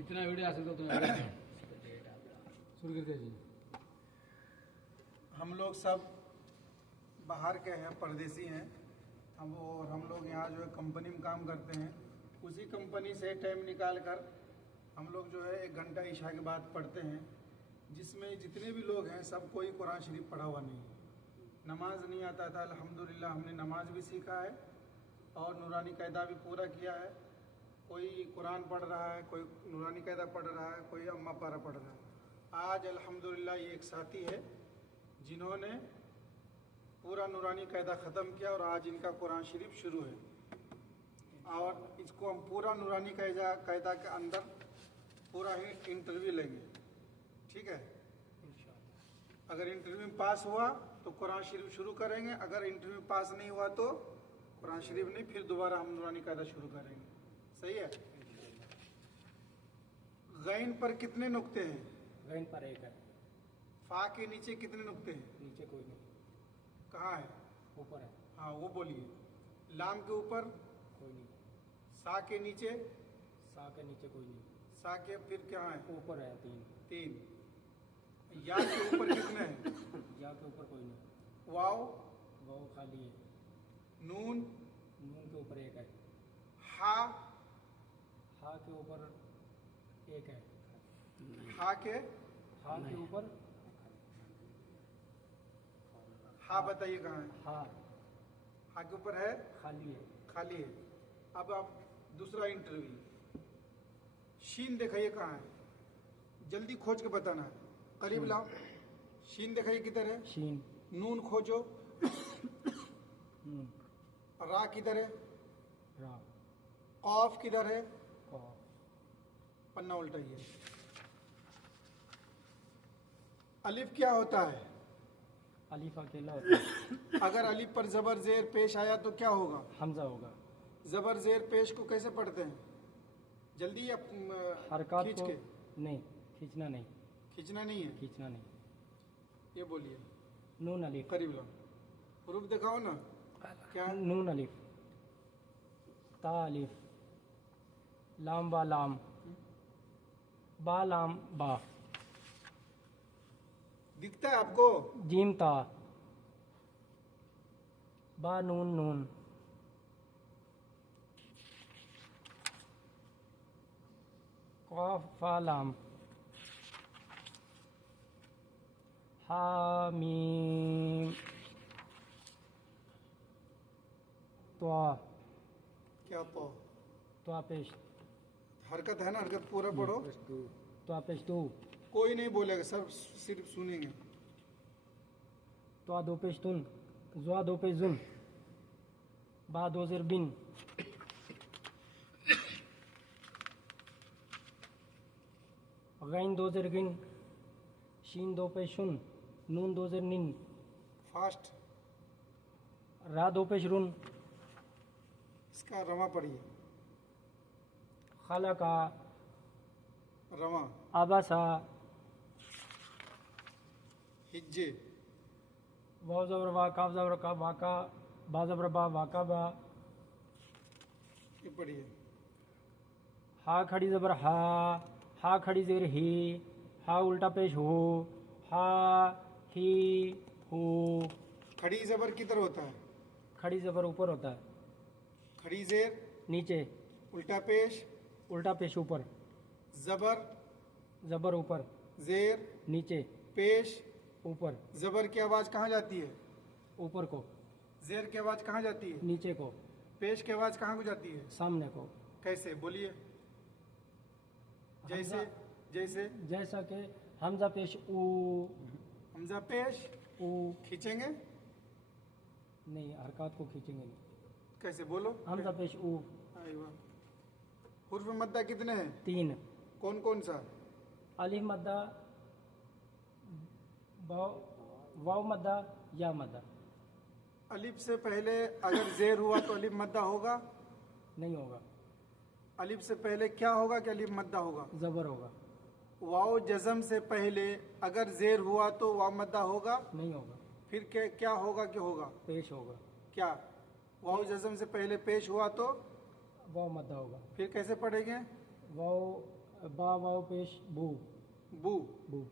कितना वीडियो आ सकता तुम्हें शुरू करके जी। हम लोग सब बाहर के हैं, परदेसी हैं हम लोग यहाँ जो है कंपनी में काम करते हैं। उसी कंपनी से टाइम निकाल कर हम लोग जो है 1 घंटा ईशा के बाद पढ़ते हैं, जिसमें जितने भी लोग हैं सब कोई कुरान शरीफ पढ़ा हुआ नहीं है। नमाज नहीं आता था, अल्हम्दुलिल्लाह हमने नमाज भी सीखा है और नूरानी कायदा भी पूरा किया है। कोई कुरान पढ़ रहा है, कोई नूरानी कायदा पढ़ रहा है, कोई अम्मा पारा पढ़ रहा है। आज अल्हम्दुलिल्लाह ये एक साथी है जिन्होंने पूरा नूरानी कायदा ख़त्म किया और आज इनका कुरान शरीफ शुरू है और इसको हम पूरा नूरानी कायदा के अंदर पूरा ही इंटरव्यू लेंगे। ठीक है, अगर इंटरव्यू में पास हुआ तो कुरान शरीफ शुरू करेंगे, अगर इंटरव्यू पास नहीं हुआ तो कुरान शरीफ नहीं, फिर दोबारा हम नूरानी कायदा शुरू करेंगे। सही है। गैन पर कितने नुक्ते हैं? गैन पर 1 है। फा के नीचे कितने नुक्ते हैं? नीचे कोई नहीं। कहाँ है? ऊपर है। हाँ वो बोलिए। लाम के ऊपर? कोई नहीं। सा के नीचे? सा के नीचे कोई नहीं। सा के फिर क्या है? ऊपर है 3। या के ऊपर कितने हैं? या के ऊपर कोई नहीं। वाव? वाव खाली है। नून? नून के ऊपर 1 है। हा? हा के ऊपर 1 है। हा के ऊपर हा बताइए कहाँ है? हा हा के ऊपर है? खाली है। खाली है। अब आप दूसरा इंटरव्यू। शीन दिखाइए कहाँ है? जल्दी खोज के बताना है। करीब लाओ। शीन दिखाइए किधर है? शीन। नून खोजो। रा किधर है? रा। कौफ किधर है? कौफ। पन्ना उल्टाइए। अलिफ क्या होता है? अलिफ अकेला होता है। अगर अलिफ पर जबर जेर पेश आया तो क्या होगा? हमजा होगा। जबर जेर पेश को कैसे पढ़ते हैं? जल्दी या हरकत खींच को के? नहीं, खींचना नहीं। खींचना नहीं है। खींचना नहीं। ये बोलिए। नून अलिफ। करीब लो। प्रूफ दिखाओ ना। क्या है? नून अलिफ, ता अलिफ, लाम बा लाम, बा लाम बा। दिखता है आपको? जीम ता, बा नून नून, क़ाफ फा लाम, हा मीम, त्वा। क्या तो? त्वा पेश। हरकत है ना, हरकत पूरा पढ़ो। त्वा पेश दो। कोई नहीं बोलेगा, सब सिर्फ सुनेंगे। त्वा 2 पेश तुन, ज़्वा 2 पेश जुन, बा 2 ज़ेर बिन, गैन 2 ज़ेर गिन, शीन 2 पेश शुन, नून 2 ज़ेर निन, फास्ट। रा 2 पेश रुन, इसका रमा पढ़िए। खलका, रमा। अबसा, हिज्जे। वाव ज़बर वा, काफ ज़बर का, वाका, बा ज़बर बा, वाका बा। ये पढ़िए। हा खड़ी ज़बर हा खड़ी ज़ेर ही, हा उल्टा पेश हो, हा ही हो। खड़ी जबर किधर होता है? खड़ी ज़बर ऊपर होता है। खड़ी जेर नीचे। उल्टा पेश। उल्टा पेश ऊपर। जबर ज़बर ऊपर। जेर नीचे। पेश। ऊपर। जबर की आवाज कहाँ जाती है? ऊपर को। जेर की आवाज कहाँ जाती है? नीचे को। पेश की आवाज कहाँ को जाती है? सामने को। कैसे बोलिए? जैसे जैसे जैसा कि हमजा पेश ऊ। हमजा पेश ऊ। खींचेंगे नहीं, हरकत को खींचेंगे नहीं। कैसे बोलो? हमजा पेश ऊ। हुर्फ मद्दा कितने हैं? 3। कौन कौन सा? अलिफ मद्दा, वाव मद्दा, या मद्दा। अलिफ से पहले अगर जेर हुआ तो अलिफ मद्दा होगा? नहीं होगा। अलिफ से पहले क्या होगा कि अलिफ मद्दा होगा? ज़बर होगा। वाव जज़म से पहले अगर जेर हुआ तो वाव मद्दा होगा? नहीं होगा। फिर क्या होगा? क्या होगा? पेश होगा। क्या? वाव जज़म से पहले पेश हुआ तो वाव मद्दा होगा। फिर कैसे पढ़ेंगे? वाव बा वाव पेश बू बू बू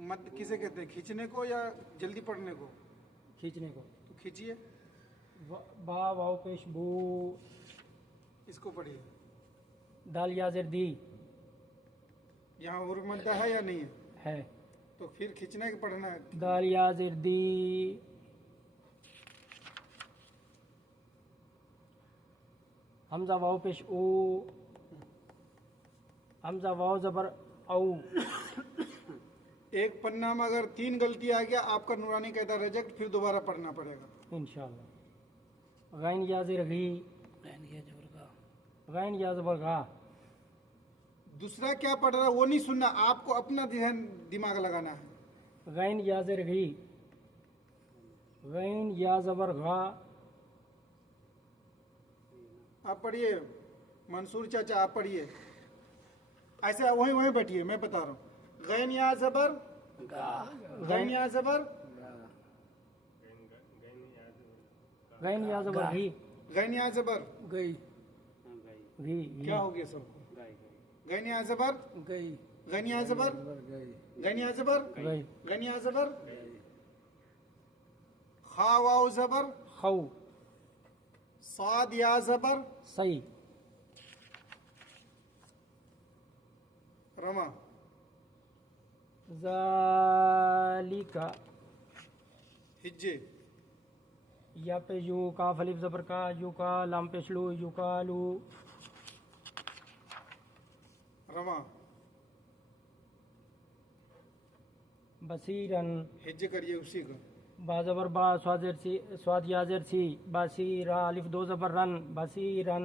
मत किसे कहते हैं, खींचने को या जल्दी पढ़ने को? खींचने को। तो खींचिए, बा वाव पेश बू। इसको पढ़िए। दाल याजिर दी यहाँ उर्फ मद्दा है या नहीं है? है। तो फिर खींचने के पढ़ना है। दाल याजिर दी। हमजा वाव पेश ओ। हमजा वाव जबर औ। एक पन्ना में अगर 3 गलती आ गया आपका नूरानी कहता रिजेक्ट, फिर दोबारा पढ़ना पड़ेगा इंशाअल्लाह। गैन याजिर गी। गैन या जबर गा। दूसरा क्या पढ़ रहा है वो नहीं सुनना, आपको अपना ध्यान दिमाग लगाना है। गैन याजिर गी। गैन या जबर गा। आप पढ़िए मंसूर चाचा, आप पढ़िए। ऐसे वहीं वहीं बैठिए, मैं बता रहा हूँ। गैन या जबर गैन या जबर गैन या जबर गी। गैन या जबर गई गी। क्या हो गया सबको? गैन या जबर गई। गैन या जबर गैन या जबर गई। गैन या जबर खा वाव जबर खौ। साद या जबर सही। रमा ज़ालिका। हिज्जे या पे यू काफ अलिफ जबर का यू का लाम पेश लू यू का लू। रमा बसीरन। हिज्जे करिए उसी का। बा जबर बा स्वादिर सी स्वाद याजिर सी बसीरा अलिफ दो जबर रन बसीरन।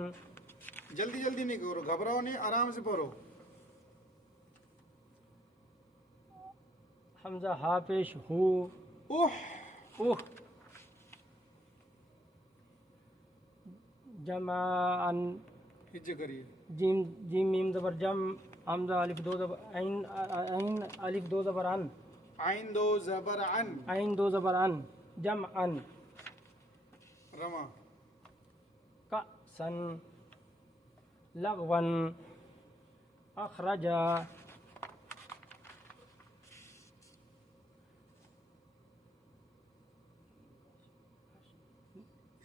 जल्दी जल्दी नहीं करो, घबराओ नहीं, आराम से पढ़ो। हमजा हा पेश हु। उह उह। जमान। हिज्जे करिए। जीम जीम मीम जबर जम। हमजा अलिफ दो जबर ऐन ऐन अलिफ दो जबर अन। आइन दो जबर अन। ऐन दो जबर अन जम अन। रमा का सन लगवन अखरजा।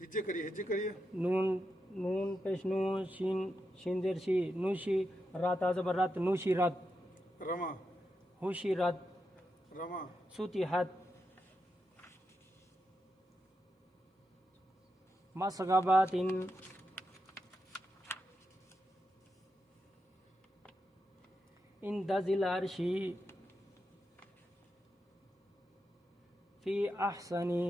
हिज्जे करिए, हिज्जे करिए। नून नून पेश नू शीन शीन जेर शी नूशी रात जबर रात नूशी रात रमा हुशी रात रमा सूती हाथ मसगबात इन दजिल अर्शी फी अहसनी।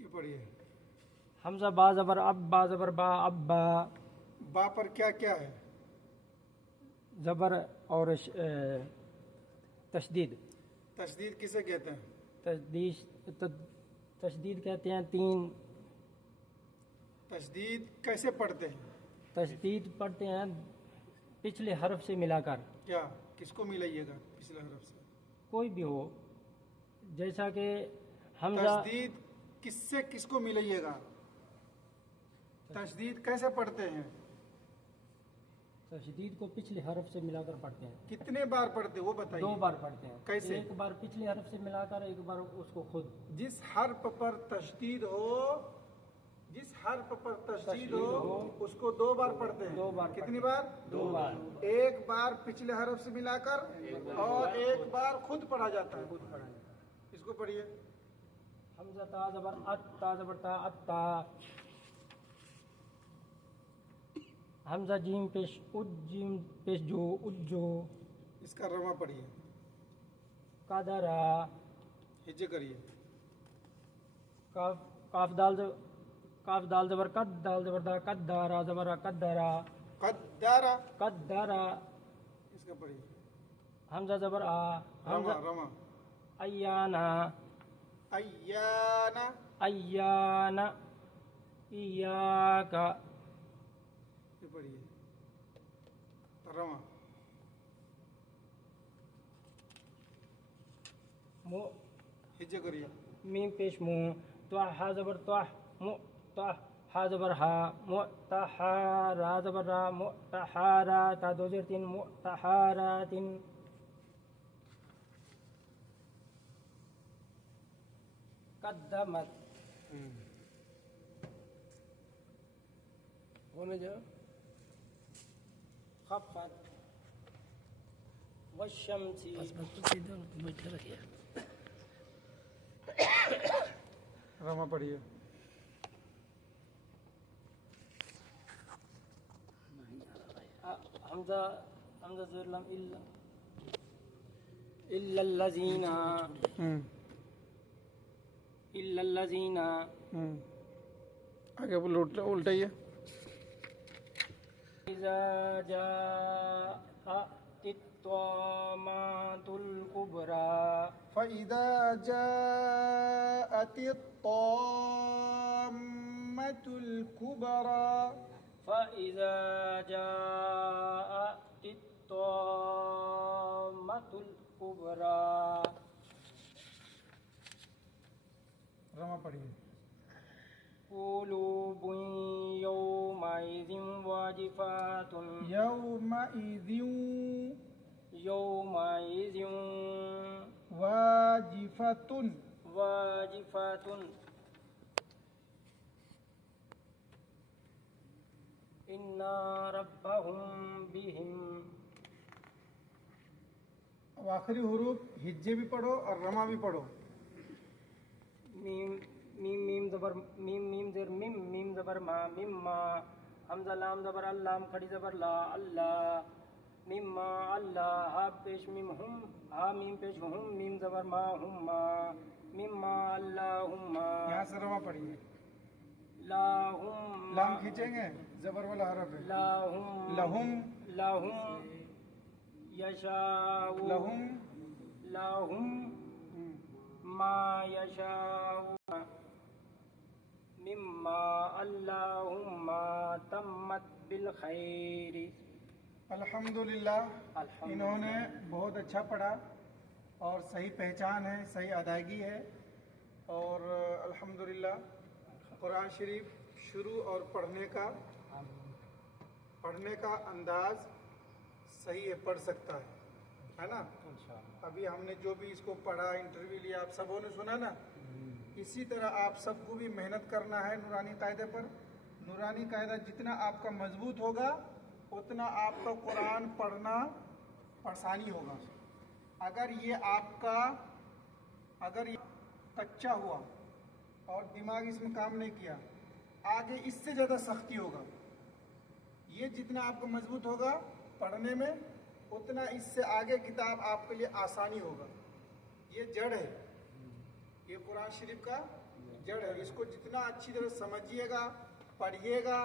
ये पढ़िए। हमजा बा जबर अब बा जबर बा अब्बा। बा पर क्या क्या है? जबर और तशदीद। तशदीद किसे कहते हैं? तशदीद कहते हैं 3। तशदीद कैसे पढ़ते हैं? तशदीद पढ़ते हैं पिछले हर्फ से मिलाकर। क्या किसको मिलाइएगा पिछले हरफ से? कोई भी हो, जैसा कि हमजा। तशदीद किससे किसको मिलाइएगा? तशदीद कैसे पढ़ते हैं? तशदीद को पिछले हर्फ से मिलाकर पढ़ते हैं। कितने बार पढ़ते हैं वो बताइए। 2 बार पढ़ते हैं। कैसे? एक बार पिछले हर्फ से मिलाकर, एक बार उसको खुद। जिस हर्फ पर तशदीद हो, जिस हर्फ पर तशदीद हो उसको 2 बार पढ़ते हैं। 2 बार। कितनी बार? 2 बार। एक बार पिछले हर्फ से मिलाकर और एक बार खुद पढ़ा जाता है। खुद पढ़ा। इसको पढ़िए। हमजा ता जबर अत्ता जबर ता अत्ता। हमजा जीम पेश उज जीम पेश जो उज्जो। इसका रमा पढ़िए। कादरा। हिज्जे करिए। काफ काफ दाल जबर कद दाल जबर दा कद्दारा जबरा कद्दारा। कद्दारा। कद्दारा। इसका पढ़िए। हमजा जबर आ। रमा हमजा रमा अय्याना। अय्याना। अय्याना इयाका। ये पढ़िए। रमा मु हिज्जे करिए। मीम पेश मु त्वाह हा जबर त्वाह मु त्वाह हा ज़बर हा, मुतहा, रा ज़बर रा, मुतहारा, ता दो ज़ेर तीन, मुतहारातिन। कद्दमत, होने जाओ। खफ़त, वश्शम्सी, रमा पढ़िए। हमजा, हमजा ज़ेर लम इल्ला, इल्लल्लज़ीना, इल्लल्लज़ीना। आगे बोलो, उल्टाइए। इज़ा जाअतित्तामातुल कुबरा, फ़इज़ा जाअतित्ताम्मतुल कुबरा, फ़इज़ा जाअतित्तामातुल कुबरा। रमा पढ़िए। क़ुलूबुन यौमइज़िन वाजिफ़ातुन, यौमइज़िन वाजिफ़तुन, वाजिफ़ातुन। इन्ना रब्बहुम बिहिम। अब आखिरी हुरूफ हिज्जे भी पढ़ो और रमा भी पढ़ो। मीम मीम मीम ज़बर मीम मीम ज़ेर मीम मीम ज़बर मा मिम्मा। हमज़ा लाम ज़बर अल्लाम खड़ी ज़बर ला अल्लाह। मिम्मा अल्लाह, हा पेश मीम हुम, हा मीम पेश हुम, मीम ज़बर मा हुम्मा। मिम्मा अल्लाहुम्मा। यहाँ से रमा पढ़िए। लाहुम, लाम खींचेंगे, जबर वाला हरफ है। लाहुम, लहुम, लाहुम यशाऊ, लहुम, लाहुम मा यशाऊ। मिम्मा अल्लाहुम्मा तम्मत बिल खैरी। अल्हम्दुलिल्लाह। अल्हम्दुलिल्लाह। इन्होंने बहुत अच्छा पढ़ा और सही पहचान है, सही अदायगी है। और अल्हम्दुलिल्लाह कुरान शरीफ शुरू और पढ़ने का अंदाज सही है, पढ़ सकता है ना। अभी हमने जो भी इसको पढ़ा, इंटरव्यू लिया, आप सबों ने सुना ना। इसी तरह आप सबको भी मेहनत करना है नूरानी कायदे पर। नूरानी कायदा जितना आपका मजबूत होगा उतना आपका कुरान पढ़ना आसानी होगा। अगर ये कच्चा हुआ और दिमाग इसमें काम नहीं किया, आगे इससे ज़्यादा सख्ती होगा। ये जितना आपको मजबूत होगा पढ़ने में, उतना इससे आगे किताब आपके लिए आसानी होगा। ये जड़ है, ये कुरान शरीफ का जड़ है। इसको जितना अच्छी तरह समझिएगा, पढ़िएगा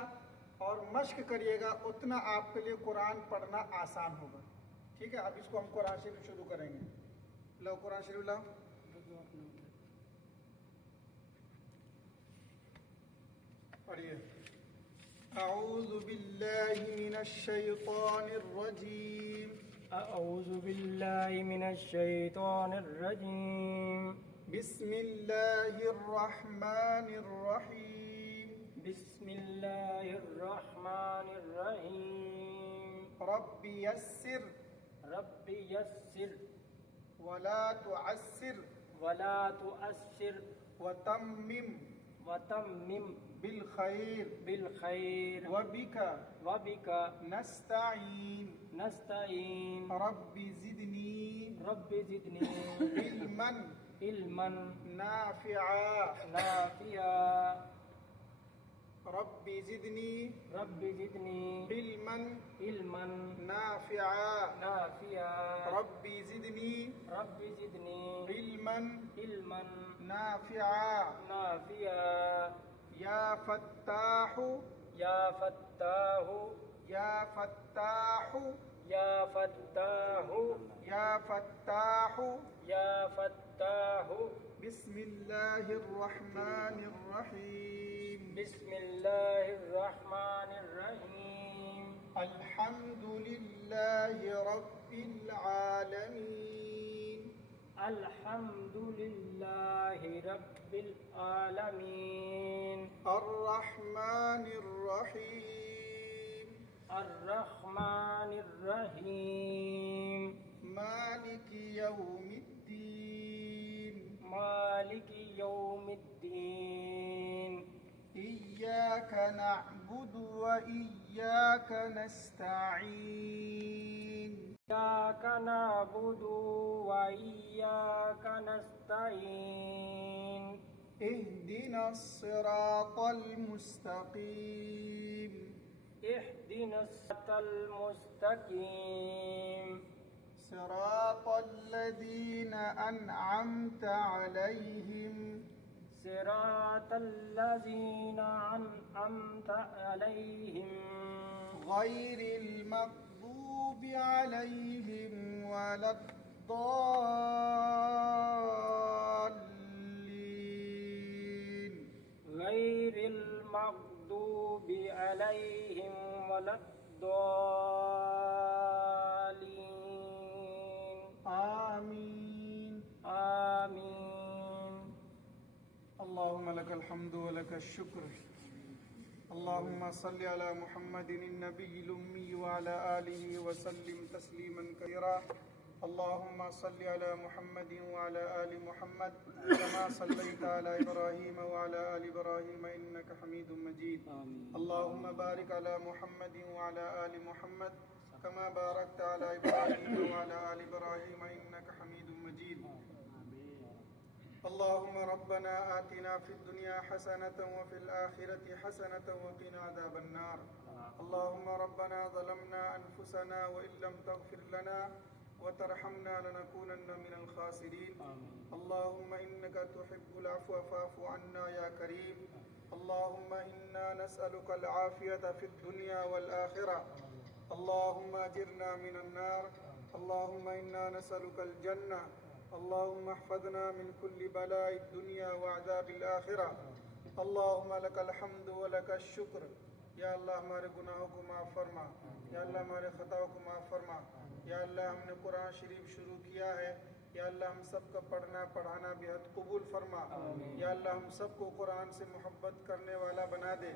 और मश्क करिएगा, उतना आपके लिए कुरान पढ़ना आसान होगा। ठीक है, अब इसको हम कुरान शरीफ शुरू करेंगे। लो कुरान शरीफ लाओ। पढ़िए। अऊज़ु बिल्लाहि मिनश शैतानिर रजीम। अऊज़ु बिल्लाहि मिनश शैतानिर रजीम। बिस्मिल्लाहिर रहमानिर रहीम। बिस्मिल्लाहिर रहमानिर रहीम। रब्बि यस्सिर, रब्बि यस्सिर, वला तुअस्सिर, वला तुअस्सिर, वतम्मिम, वतम्मिम बिल खैर, बिल खैर, वबिका, वबिका नस्तईन, नस्तईन। Rabbi जिदनी, rabbi जिदनी इल्मन, इल्मन नाफिआ, Nafia. Rabbi जिदनी, rabbi जिदनी इल्मन, इल्मन नाफिआ, Nafia. Rabbi जिदनी, rabbi जिदनी इल्मन, इल्मन नाफिआ। Nafia. या फत्ताहु, या फत्ताहु, या फत्ताहु, या फत्ताहु, या फत्ताहु। या फत्ताहु। बिस्मिल्लाहिर रहमानिर रहीम। बिस्मिल्लाहिर रहमानिर रहीम। अल्हम्दुलिल्लाहि रब्बिल आलमीन। अल्हम्दुलिल्लाहि रब्बिल आलमीन अर्रहमानिर रहीम अर्रहमानिर रहीम मालिकी यौमिद्दीन मालिकी यौमिद्दीन इय्याका नअबुदु व इय्याका नस्तईन इय्याका नअबुदु व इय्याका नस्तईन इहदिनस सिरातल मुस्तकीम इहदिनस सिरातल मुस्तकीम सिरातल लज़ीना अनअमता अलैहिम सिरातल लज़ीना अनअमता अलैहिम गैरिल मग़दूबि अलैहिम वलद्दाल्लीन गैरिल मग़दूबि अलैहिम वलद्दाल्लीन आमीन आमीन अल्लाहुम्मा लकल हम्दु व लकश शुक्र अल्लाहुम्मा सल्लि अला मुहम्मदिन नबिय्यिल उम्मी व अला आलिहि व सल्लिम तस्लीमन कसीरा अल्लाहुम्मा सल्लि अला मुहम्मदिन व अला आलि मुहम्मद कमा सल्लैता अला इब्राहीम व अला आलि इब्राहीम इन्नका हमीदुम मजीद अल्लाहुम्मा बारिक अला मुहम्मदिन व अला आलि मुहम्मद कमा बारकता अला इब्राहीम व अला आलि इब्राहीम इन्नका हमीदुम मजीद अल्लाहुम्मा रब्बना आतिना फिद दुनिया हसनतन व फिल आखिरति हसनतन व क़िना अज़ाबन नार अल्लाहुम्मा रब्बना ज़लमना अनफुसना व इल्लम तग़फिर लना व तरहमना लनकूनन्न मिनल खासिरीन अल्लाहुम्मा इन्नका तुहिब्बुल अफ़्व फ़अफ़ु अन्ना या करीम अल्लाहुम्मा इन्ना नस्अलुकल आफ़ियता फिद दुनिया वल आखिरह अल्लाहुम्मा अजिरना मिनन नार अल्लाहुम्मा इन्ना नस्अलुकल जन्नह अल्लाहुम्मा अहफ़ज़ना मिन कुल्लि बलाइद दुनिया व अज़ाबिल आखिरह अल्लाहुम्मा लकल हम्दु व लकश शुक्र या अल्लाह हमारे गुनाहों को माफ़ फरमा या अल्लाह हमारे ख़ताओं को माफ़ फरमा या अल्लाह हमने कुरान शरीफ शुरू किया है या अल्लाह हम सब का पढ़ना पढ़ाना बेहद कबूल फरमा या अल्लाह हम सबको कुरान से मोहब्बत करने वाला बना दे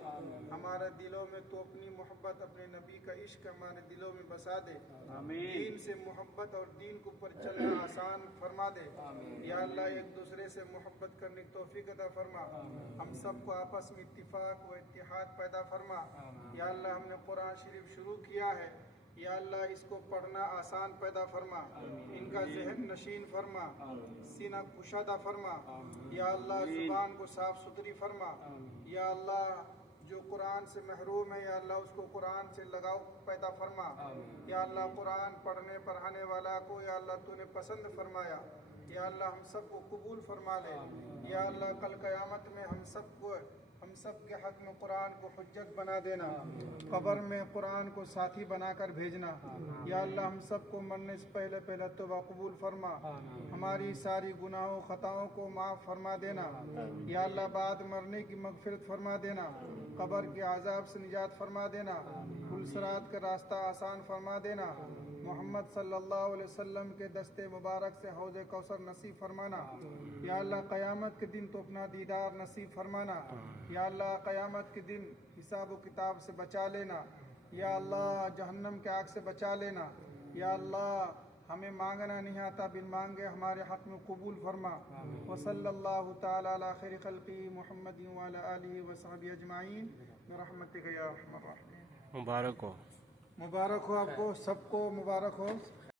हमारे दिलों में तो अपनी मोहब्बत अपने नबी का इश्क हमारे दिलों में बसा दे दीन से मोहब्बत और दीन के ऊपर चलना आसान फरमा दे या अल्लाह एक दूसरे से मोहब्बत करने की तौफीक अता फरमा हम सबको आपस में इत्तिफाक व इत्तिहाद पैदा फरमा या अल्लाह हमने कुरान शरीफ शुरू किया है या अल्लाह इसको पढ़ना आसान पैदा फरमा इनका ज़हन नशीन फरमा सीना कुशादा फरमा या अल्लाह ज़ुबान को साफ सुथरी फरमा या अल्लाह जो कुरान से महरूम है या अल्लाह उसको कुरान से लगाव पैदा फरमा या अल्लाह कुरान पढ़ने पढ़ाने वाला को या अल्लाह तूने पसंद फरमाया या अल्लाह हम सबको कबूल फरमा ले या अल्लाह कल क़यामत में हम सब के हक में कुरान को हुज्जत बना देना कब्र में कुरान को साथी बनाकर भेजना या अल्लाह हम सबको मरने से पहले पहले तौबा कबूल फरमा हमारी सारी गुनाहों खताओं को माफ़ फरमा देना या अल्लाह बाद मरने की मगफिरत फरमा देना कब्र के आज़ाब से निजात फरमा देना पुलसरात का रास्ता आसान फरमा देना मोहम्मद सल्लल्लाहु अलैहि वसल्लम के दस्ते मुबारक से हौज़ कौसर नसीब फरमाना या अल्लाह क़यामत के दिन तो अपना दीदार नसीब फरमाना या अल्लाह क़यामत के दिन हिसाब व किताब से बचा लेना या अल्लाह जहन्नम के आग से बचा लेना या अल्लाह हमें मांगना नहीं आता बिन मांगे हमारे हक़ में कबूल फरमा व सल्लल्लाहु ताला अला खैरि खल्क़ी मुहम्मदिन व अला आलिहि व सहबिहि अजमाइन बिरहमतिका या अरहमर राहिमीन। मुबारक हो आपको सबको मुबारक हो।